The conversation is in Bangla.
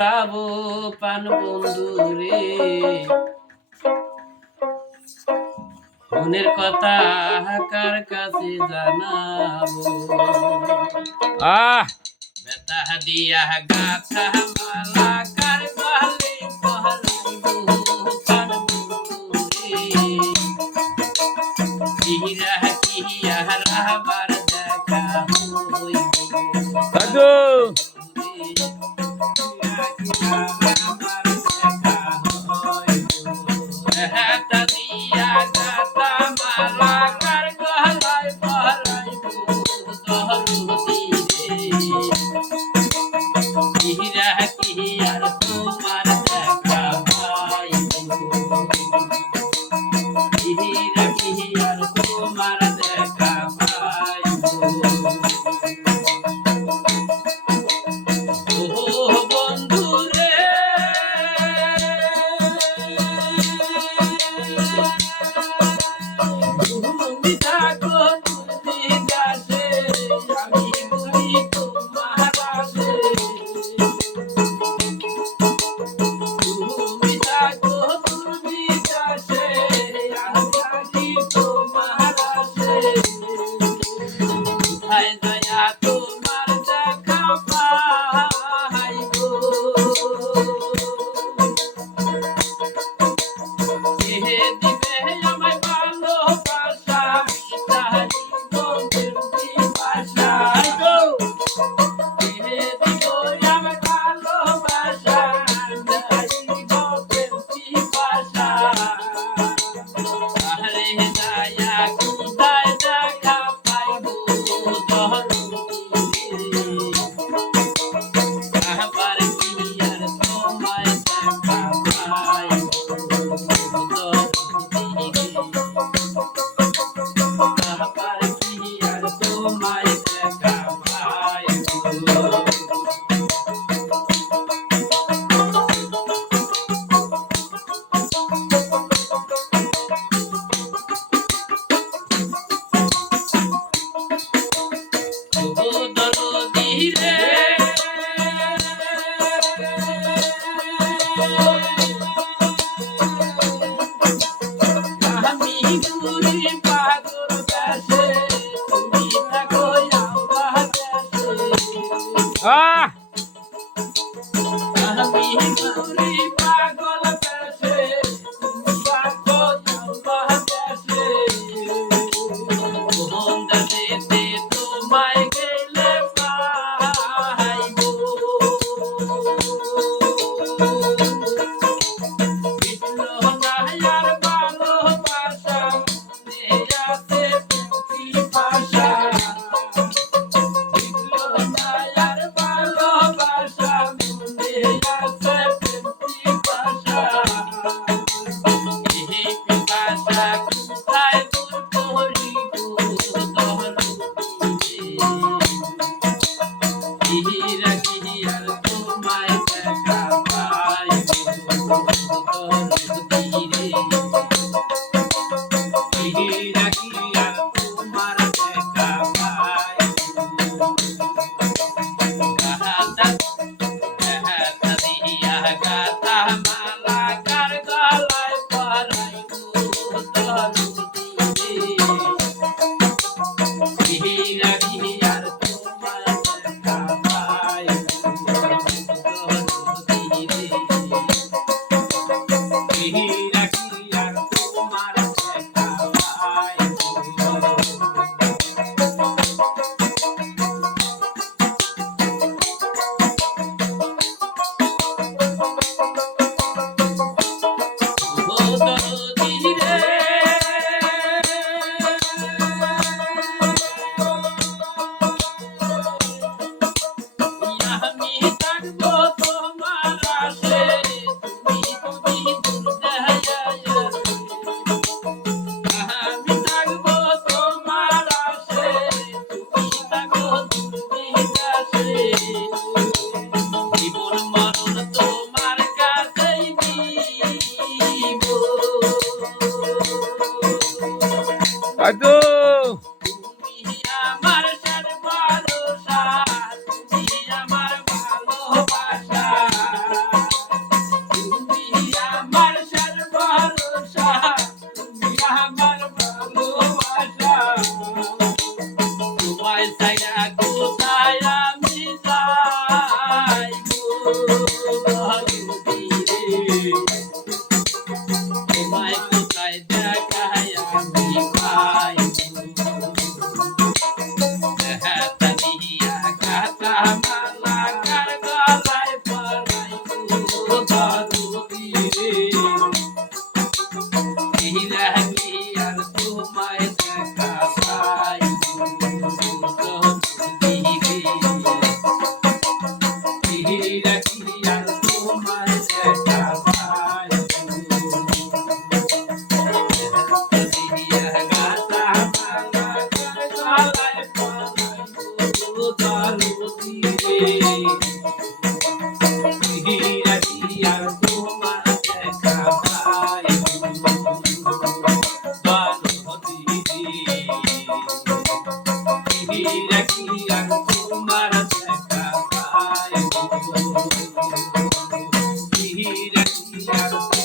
যাবো পান বন্ধু রে, মনের কথা কার কাছে জানাবো। বেতা দিয়া গাথা মালা কার গলে পহরাইবো পান বন্ধু রে, ইরা কিয়া রাবার দেখা হইব। তোমায় কোথায় দেখায় আমি পাইব হাতা দিয়া গাথা মালা কার গলায় পরাইব দরদি রে হিরা কি আর তোমায় দেখা পাইব দরদি রে হিরা কি আর তোমায় দেখা পাইব দিয়া গাথা মালা কার গলায় পরাইব দরদি রে হিরা কি আর তোমায় দেখা পাইব হিরা কি আর তোমার দেখা পাইব হিরা কি আর